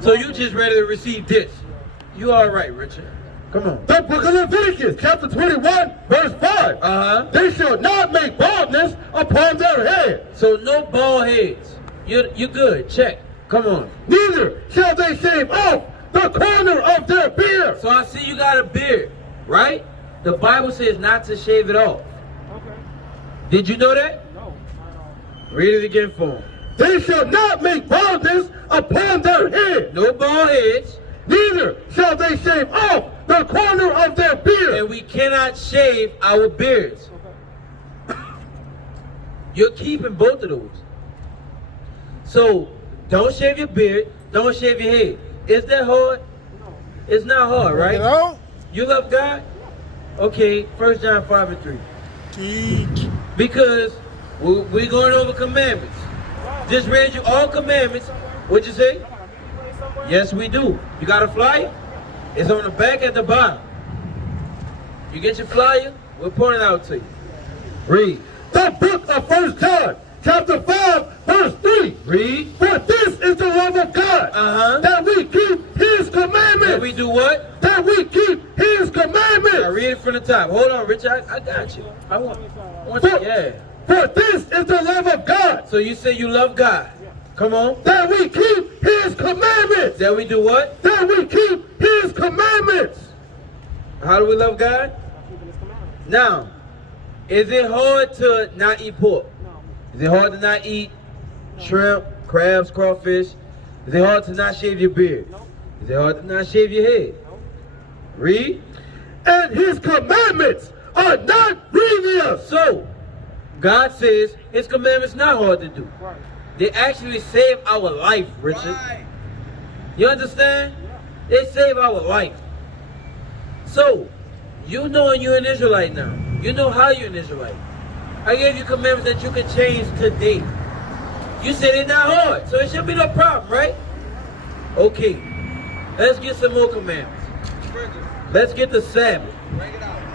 So you just ready to receive this. You all right, Richard. Come on. The book of Leviticus, chapter 21, verse 5. They shall not make baldness upon their head. So no bald heads. You're good. Check. Come on. Neither shall they shave off the corner of their beard. So I see you got a beard, right? The Bible says not to shave it off. Okay. Did you know that? No. Read it again for them. They shall not make baldness upon their head. No bald heads. Neither shall they shave off the corner of their beard. And we cannot shave our beards. Okay. You're keeping both of those. So don't shave your beard. Don't shave your head. Is that hard? No. It's not hard, right? You know? You love God? Okay, 1 John 5 and 3. Teach. Because we're going over commandments. Just read you all commandments. What'd you say? Yes, we do. You got a flyer? It's on the back at the bottom. You get your flyer? We'll point it out to you. Read. The book of 1 John, chapter 5, verse 3. Read. For this is the love of God, that we keep His commandments. That we do what? That we keep His commandments. Now read it from the top. Hold on, Richard. I got you. I want you. Yeah. For this is the love of God. So you say you love God. Come on. That we keep His commandments. That we do what? That we keep His commandments. How do we love God? Now, is it hard to not eat pork? No. Is it hard to not eat shrimp, crabs, crawfish? Is it hard to not shave your beard? No. Is it hard to not shave your head? No. Read. And His commandments are not grievous. So, God says His commandments not hard to do. Right. They actually save our life, Richard. Right. You understand? They save our life. So, you know you're an Israelite now. You know how you're an Israelite. I gave you commandments that you can change today. You said they're not hard, so it should be no problem, right? Okay, let's get some more commandments. Let's get the Sabbath.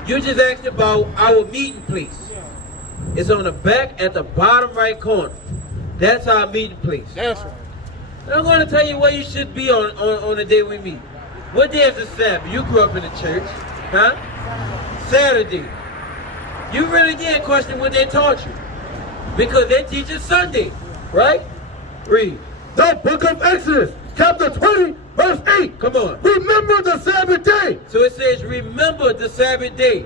You just asked about our meeting place. It's on the back at the bottom right corner. That's our meeting place. That's right. And I'm going to tell you where you should be on the day we meet. What day is the Sabbath? You grew up in the church, huh? Saturday. You really did question what they taught you. Because they teach us Sunday, right? Read. The book of Exodus, chapter 20, verse 8. Come on. Remember the Sabbath day. So it says, remember the Sabbath day.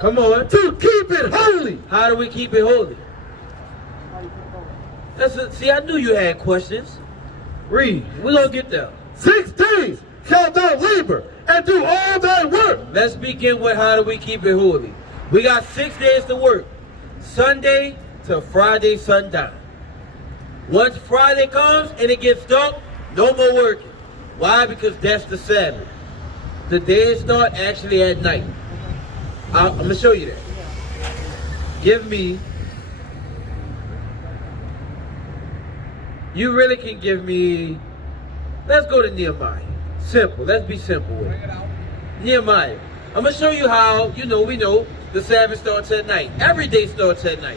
Come on. To keep it holy. How do we keep it holy? See, I knew you had questions. Read. We're going to get there. 6 days shalt thou labor and do all thy work. Let's begin with how do we keep it holy. We got 6 days to work. Sunday to Friday sundown. Once Friday comes and it gets dark, no more working. Why? Because that's the Sabbath. The days start actually at night. I'm going to show you that. Give me... You really can give me... Let's go to Nehemiah. Simple. Let's be simple with it. Nehemiah. I'm going to show you how, we know the Sabbath starts at night. Every day starts at night.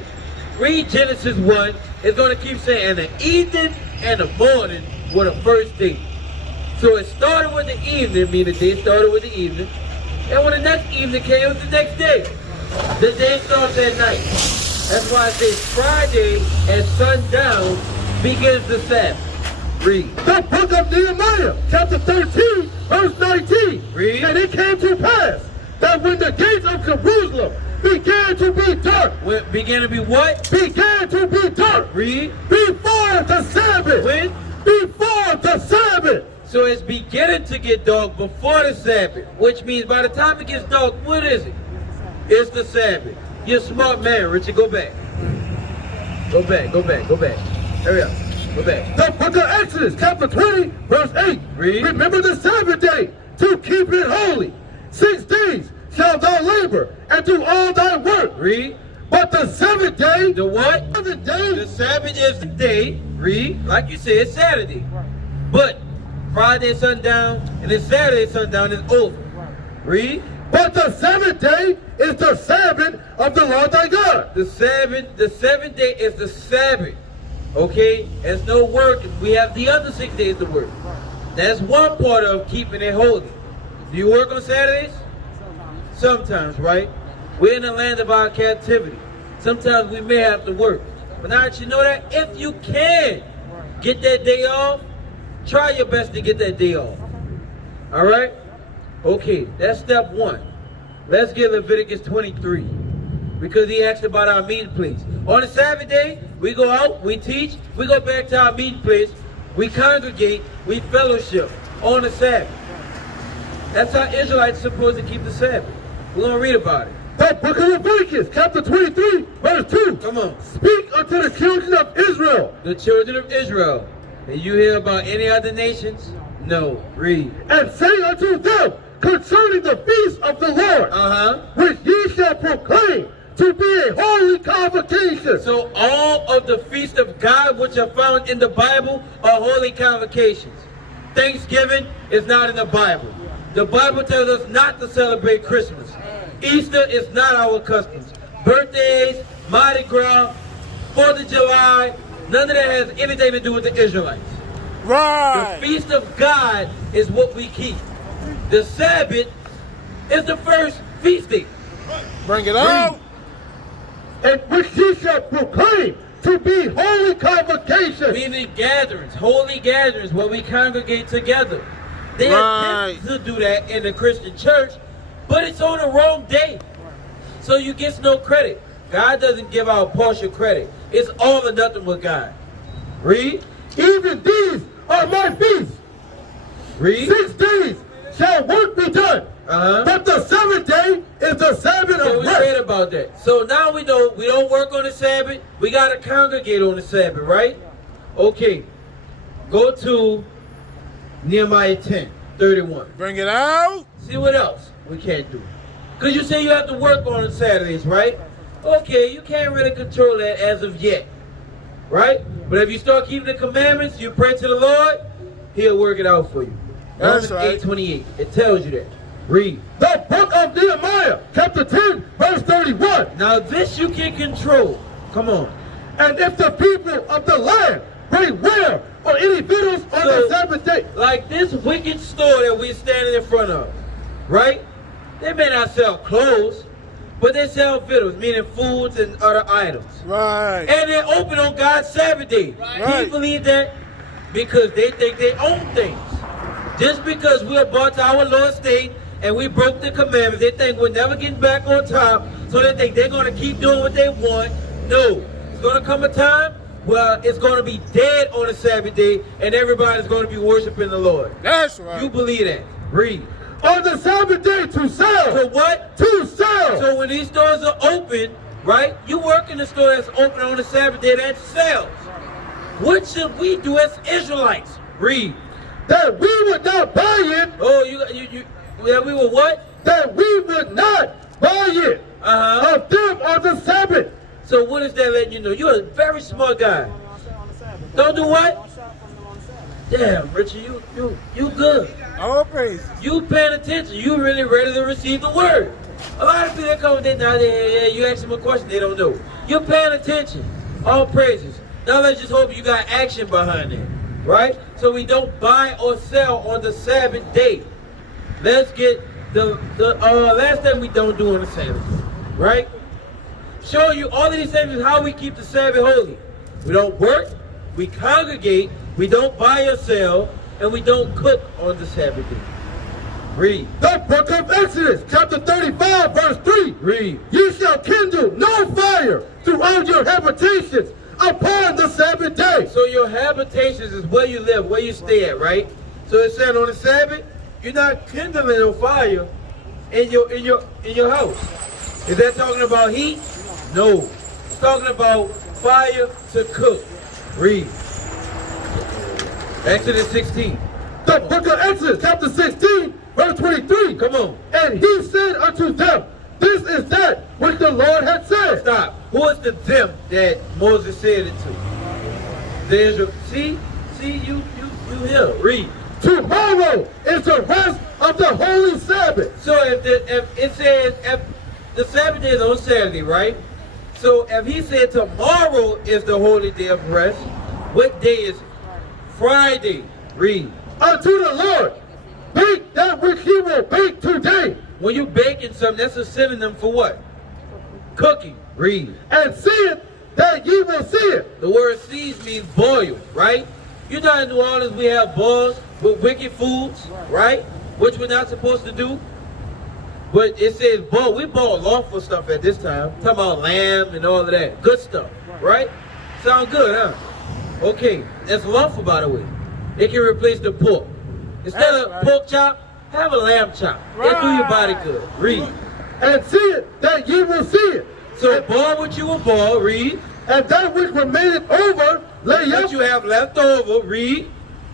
Read Genesis 1. It's going to keep saying, and the evening and the morning were the first day. So it started with the evening, meaning the day started with the evening. And when the next evening came, it was the next day. The day starts at night. That's why I say Friday at sundown begins the Sabbath. Read. The book of Nehemiah, chapter 13, verse 19. Read. And it came to pass that when the gates of Jerusalem began to be dark. Began to be what? Began to be dark. Read. Before the Sabbath. When? Before the Sabbath. So it's beginning to get dark before the Sabbath, which means by the time it gets dark, what is it? It's the Sabbath. You're a smart man, Richard. Go back. Go back, go back, go back. Hurry up. Go back. The book of Exodus, chapter 20, verse 8. Read. Remember the Sabbath day to keep it holy. 6 days shalt thou labor and do all thy work. Read. But the seventh day. The what? Seventh day. The Sabbath is the day. Read. Like you said, it's Saturday. But Friday sundown and then Saturday sundown is over. Read. But the seventh day is the Sabbath of the Lord thy God. The seventh day is the Sabbath Okay? There's no work. We have the other 6 days to work. That's one part of keeping it holy. Do you work on Saturdays? Sometimes, right? We're in the land of our captivity. Sometimes we may have to work. But now that you know that, if you can get that day off, try your best to get that day off. All right? Okay, that's step one. Let's get Leviticus 23. Because he asked about our meeting place. On the Sabbath day, we go out, we teach, we go back to our meeting place, we congregate, we fellowship on the Sabbath. That's how Israelites are supposed to keep the Sabbath. We're going to read about it. The book of Leviticus, chapter 23, verse 2. Come on. Speak unto the children of Israel. The children of Israel. Did you hear about any other nations? No. Read. And say unto them concerning the feast of the Lord, which ye shall proclaim to be a holy convocation. So all of the feasts of God which are found in the Bible are holy convocations. Thanksgiving is not in the Bible. The Bible tells us not to celebrate Christmas. Easter is not our customs. Birthdays, Mardi Gras, 4th of July, none of that has anything to do with the Israelites. Right. The feast of God is what we keep. The Sabbath is the first feast day. Bring it out. And which ye shall proclaim to be holy convocation. Meaning gatherings, holy gatherings where we congregate together. They attempt to do that in the Christian church, but it's on the wrong day. So you get no credit. God doesn't give out partial credit. It's all or nothing with God. Read. Even these are my feasts. Read. 6 days shall work be done. But the 7th day is the Sabbath So of we rest. read about that. So now we know we don't work on the Sabbath. We got to congregate on the Sabbath, right? Okay. Go to Nehemiah 10:31. Bring it out. See what else we can't do. Because you say you have to work on Saturdays, right? Okay, you can't really control that as of yet. Right? But if you start keeping the commandments, you pray to the Lord, he'll work it out for you. That's Romans right. 8:28. It tells you that. Read. The book of Nehemiah, chapter 10, verse 31. Now this you can control. Come on. And if the people of the land bring ware or any victuals on the Sabbath day. Like this wicked store that we're standing in front of, right? They may not sell clothes, but they sell victuals, meaning foods and other items. Right. And they're open on God's Sabbath day. Can you believe that? Because they think they own things. Just because we are brought to our Lord's state and we broke the commandments, they think we're never getting back on top, so they think they're going to keep doing what they want. No. It's going to come a time where it's going to be dead on the Sabbath day and everybody's going to be worshiping the Lord. That's right. You believe that. Read. On the Sabbath day to sell. So what? To sell. So when these stores are open, right? You work in the store that's open on the Sabbath day that sells. What should we do as Israelites? Read. That we would not buy it. Oh, that we will what? That we would not buy it of them on the Sabbath. So what is that letting you know? You're a very smart guy. Don't do what? Damn, Richard, you good. All praise. You paying attention. You really ready to receive the word. A lot of people that come in now, you ask them a question, they don't know. You're paying attention. All praises. Now let's just hope you got action behind it. Right? So we don't buy or sell on the Sabbath day. Let's get the last thing we don't do on the Sabbath. Right? Show you all of these things is how we keep the Sabbath holy. We don't work, we congregate, we don't buy or sell, and we don't cook on the Sabbath day. Read. The book of Exodus, chapter 35, verse 3. Read. You shall kindle no fire throughout your habitations upon the Sabbath day. So your habitations is where you live, where you stay at, right? So it said on the Sabbath, you're not kindling a fire in your house. Is that talking about heat? No. It's talking about fire to cook. Read. Exodus 16. The book of Exodus, chapter 16, verse 23. Come on. And he said unto them, this is that which the Lord had said. Stop. Who is the them that Moses said it to? The Israel. See, you here. Read. Tomorrow is the rest of the holy Sabbath. So if it says if the Sabbath day is on Saturday, right? So if he said tomorrow is the holy day of rest, What day is it? Friday. Read. Unto the Lord, bake that which he will bake today. When you baking something, that's a synonym for what? Cooking. Read. And see it that ye will see it. The word sees means boil, right? You know in New Orleans we have boils with wicked foods, right? Which we're not supposed to do. But it says boil. We boil lawful stuff at this time. Talking about lamb and all of that. Good stuff, right? Sound good, huh? Okay. That's lawful, by the way. It can replace the pork. Instead of pork chop, have a lamb chop. It'll do your body good. Read. And see it that ye will see it. So boil what you will boil. Read. And that which remained over, lay What up, you have left over. Read.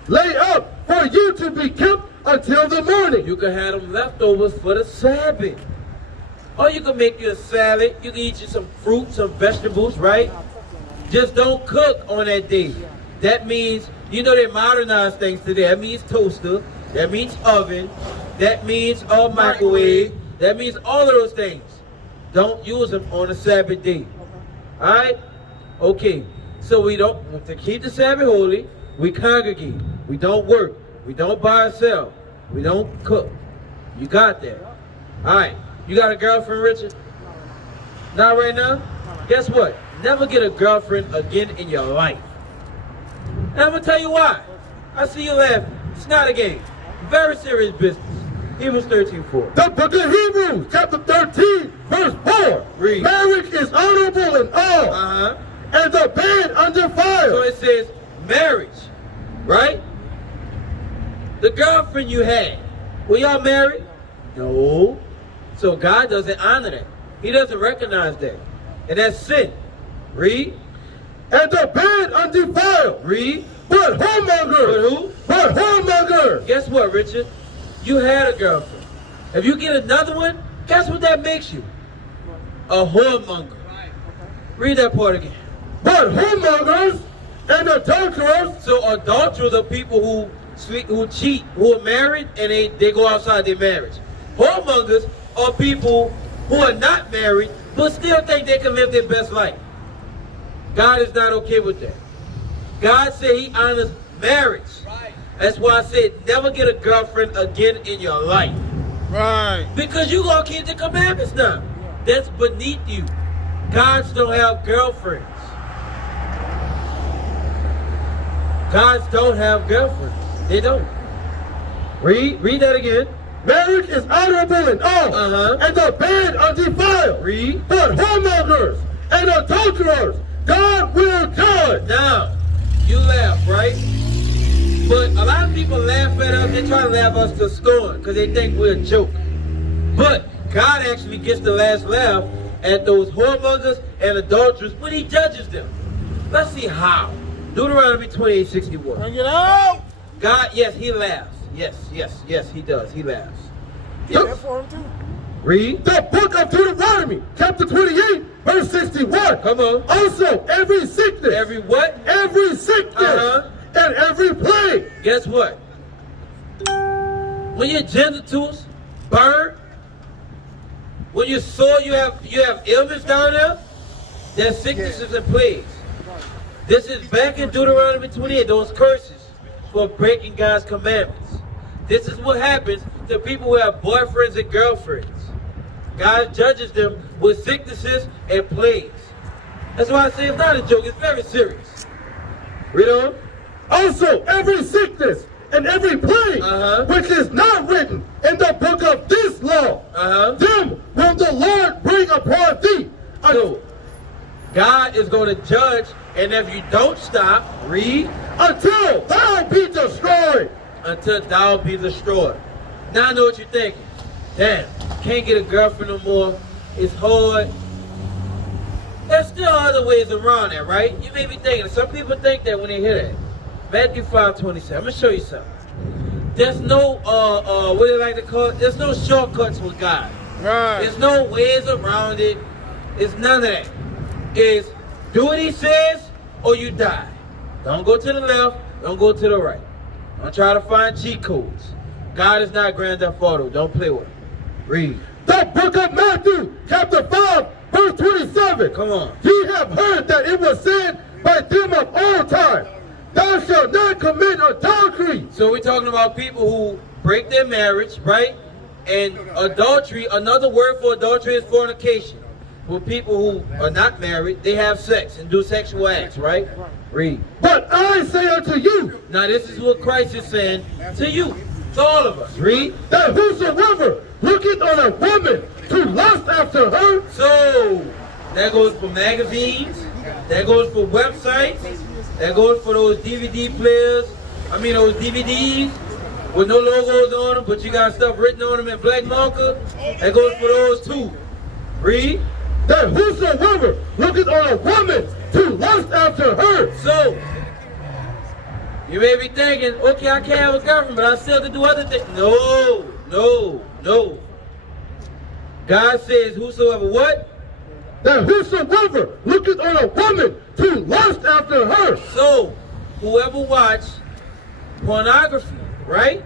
lay up for you to be kept until the morning. You can have them leftovers for the Sabbath. Or you can make you a salad. You can eat you some fruit, some vegetables, right? Just don't cook on that day. That means, you know they modernize things today. That means toaster. That means oven. That means microwave. That means all of those things. Don't use them on the Sabbath day. Alright? Okay. So we don't, to keep the Sabbath holy, we congregate. We don't work. We don't buy or sell. We don't cook. You got that. Alright. You got a girlfriend, Richard? Not right now? Guess what? Never get a girlfriend again in your life. And I'm going to tell you why. I see you laughing. It's not a game. Very serious business. Hebrews 13:4. The book of Hebrews, chapter 13, verse 4. Read. Marriage is honorable in all, and the bed undefiled. So it says marriage, right? The girlfriend you had, were y'all married? No. So God doesn't honor that. He doesn't recognize that. And that's sin. Read. And the bed undefiled. Read. But whoremongers. But who? But whoremongers. Guess what, Richard? You had a girlfriend. If you get another one, guess what that makes you? A whoremonger. Read that part again. But whoremongers and adulterers. So adulterers are people who cheat, who are married, and they go outside their marriage. Whoremongers are people who are not married, but still think they can live their best life. God is not okay with that. God said he honors marriage. That's why I said never get a girlfriend again in your life. Right. Because you're going to keep the commandments now. That's beneath you. Gods don't have girlfriends. Gods don't have girlfriends. They don't. Read that again. Marriage is honorable in all, and the bed undefiled. Read. But whoremongers and adulterers, God will judge. Now, you laugh, right? But a lot of people laugh at us. They try to laugh us to scorn because they think we're a joke. But God actually gets the last laugh at those whoremongers and adulterers when he judges them. Let's see how. Deuteronomy 28:61. Bring it out. God, yes, he laughs. Yes, he does. He laughs. Get that for him too. Read. The book of Deuteronomy, chapter 28, verse 61. Come on. Also, every sickness. Every what? Every sickness. And every plague. Guess what? When your genitals burn, when you're sore, you have ailments down there, there's sicknesses and plagues. This is back in Deuteronomy 28, those curses for breaking God's commandments. This is what happens to people who have boyfriends and girlfriends. God judges them with sicknesses and plagues. That's why I say it's not a joke, it's very serious. Read on. Also, every sickness and every plague, which is not written in the book of this law, them will the Lord bring upon thee. So, God is going to judge, and if you don't stop, read. Until thou be destroyed. Until thou be destroyed. Now I know what you're thinking. Damn, can't get a girlfriend no more. It's hard. There's still other ways around that, right? You may be thinking, some people think that when they hear that. Matthew 5:27. I'm going to show you something. There's no, what do they like to call it? There's no shortcuts with God. Right. There's no ways around it. It's none of that. It's do what he says or you die. Don't go to the left. Don't go to the right. Don't try to find cheat codes. God is not Grand Theft Auto. Don't play with him. Read. The book of Matthew, chapter 5, verse 27. Come on. Ye have heard that it was said by them of old time, and commit adultery. So we're talking about people who break their marriage, right? And adultery, another word for adultery is fornication. With people who are not married, they have sex and do sexual acts, right? Read. But I say unto you, Now this is what Christ is saying to you, to all of us. Read. that whosoever looketh on a woman to lust after her, So that goes for magazines, that goes for websites, that goes for those DVD players, those DVDs with no logos on them, but you got stuff written on them in black marker. That goes for those too. Read. that whosoever looketh on a woman to lust after her. So, you may be thinking, okay, I can't have a girlfriend, but I still can do other things. No, no, no. God says, whosoever what? That whosoever looketh on a woman to lust after her. So, whoever watch pornography, right?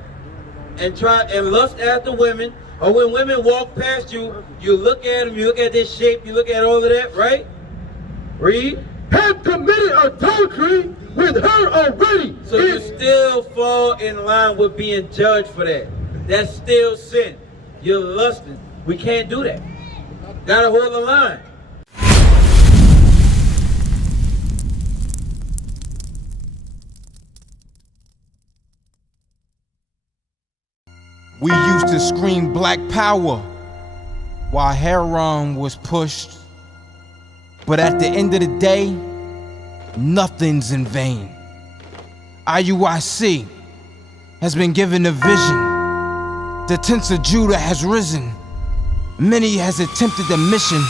And try and lust after women, or when women walk past you, you look at them, you look at their shape, you look at all of that, right? Read. Have committed adultery with her already. So you still fall in line with being judged for that. That's still sin. You're lusting. We can't do that. Gotta hold the line. We used to scream black power while heroin was pushed. But at the end of the day, nothing's in vain. IUIC has been given a vision. The tents of Judah has risen. Many has attempted the mission.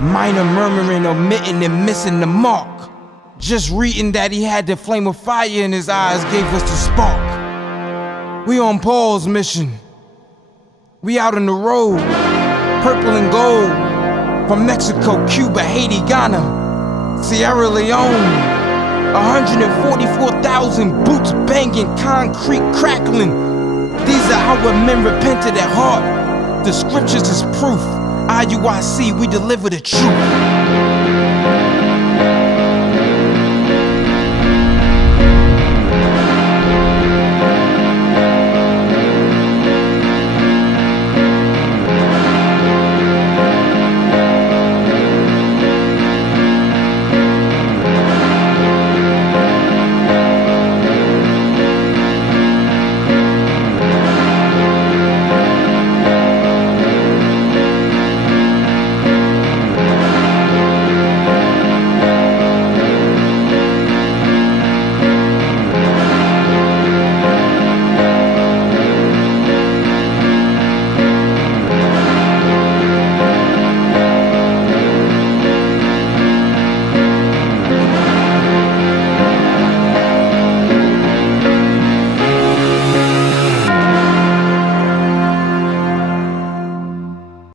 Minor murmuring, omitting, and missing the mark. Just reading that he had the flame of fire in his eyes gave us the spark. We on Paul's mission. We out on the road, purple and gold, from Mexico, Cuba, Haiti, Ghana, Sierra Leone. 144,000 boots banging, concrete crackling. These are our men repented at heart. The scriptures is proof. IUIC, we deliver the truth.